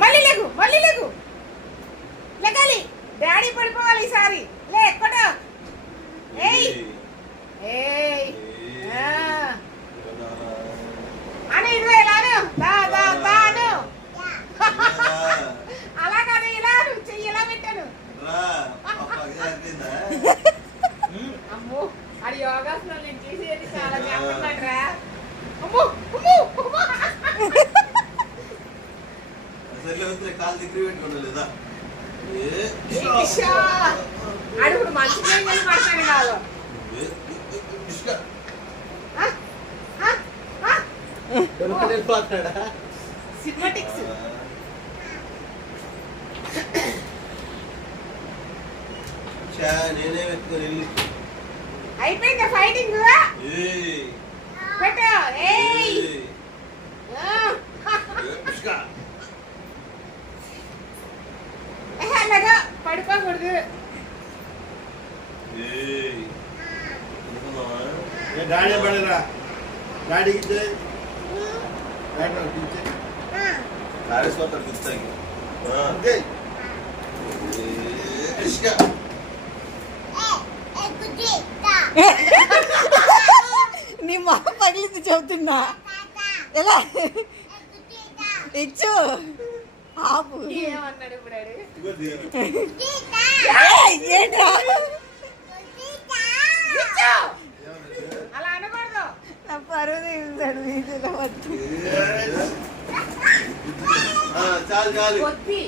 మళ్ళీ లేకు మళ్ళీ లేకు లెగాలి డాడీ పడిపోవాలి ఈసారి లే ఎక్కడో ఏయ్ ఏయ్ అని ఇదిగో ఇలాను దా దా దాను అలా కాదు ఇలా చెయ్యి ఇలా పెట్టాను అమ్మో అది యోగాసనం నేను చేసేది చాలా చేస్తున్నాడ్రా అమ్మో అమ్మో కాలు దగ్గర పెట్టుకోలేదా అడుగుడు మంచి పడతాను కాదు సినిమాటిక్స్ నేనే పెట్టుకొని అయిపోయిందా ఫైటింగ్ పెట్టు అలాగా పడిపోకూడదు డాడీ పడరా డాడీకి నీ మా పగిలింది చెబుతున్నా ఎలా ఇచ్చు ఆపు ఏమన్నాడు ఇప్పుడు ఏంట్రా అలా అనకూడదు నా పరువు తీసాడు వీధిలో వచ్చి చాలు చాలు కొద్ది